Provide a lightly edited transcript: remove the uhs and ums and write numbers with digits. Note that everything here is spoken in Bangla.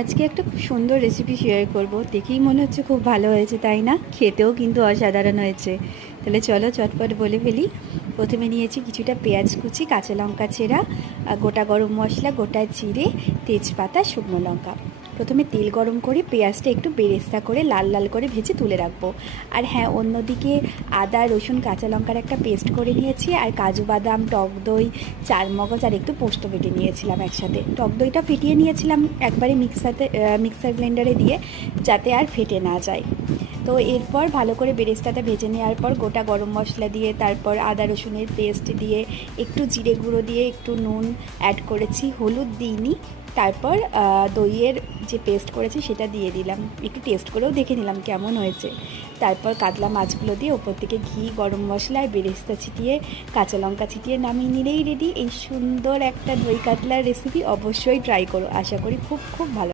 আজকে একটা খুব সুন্দর রেসিপি শেয়ার করব। দেখেই মনে হচ্ছে খুব ভালো হয়েছে, তাই না? খেতেও কিন্তু অসাধারণ হয়েছে। তাহলে চলো চটপট বলে ফেলি। প্রথমে নিয়েছি কিছুটা পেঁয়াজ কুচি, কাঁচা লঙ্কা চেরা, গোটা গরম মশলা, গোটা জিরে, তেজপাতা, শুকনো লঙ্কা। প্রথমে তেল গরম করে পেঁয়াজটা একটু বেরেস্তা করে লাল লাল করে ভেজে তুলে রাখবো। আর হ্যাঁ, অন্যদিকে আদা রসুন কাঁচা লঙ্কার একটা পেস্ট করে নিয়েছি, আর কাজু বাদাম, টক দই, চারমগজ আর একটু পোস্ত বেটে নিয়েছিলাম একসাথে। টক দইটা ফেটিয়ে নিয়েছিলাম একবারে মিক্সার ব্লেন্ডারে দিয়ে, যাতে আর ফেটে না যায়। তো এরপর ভালো করে বেরেস্তাটা ভেজে নেওয়ার পর গোটা গরম মশলা দিয়ে, তারপর আদা রসুনের পেস্ট দিয়ে, একটু জিরে গুঁড়ো দিয়ে, একটু নুন অ্যাড করেছি, হলুদ দিইনি। তারপর দইয়ের যে পেস্ট করেছি সেটা দিয়ে দিলাম, একটু টেস্ট করেও দেখে নিলাম কেমন হয়েছে। তারপর কাতলা মাছগুলো দিয়ে ওপর থেকে ঘি, গরম মশলা আর বেরেস্তা ছিটিয়ে, কাঁচা লঙ্কা ছিটিয়ে নামিয়ে নিলেই রেডি এই সুন্দর একটা দই কাতলার রেসিপি। অবশ্যই ট্রাই করো, আশা করি খুব খুব ভালো।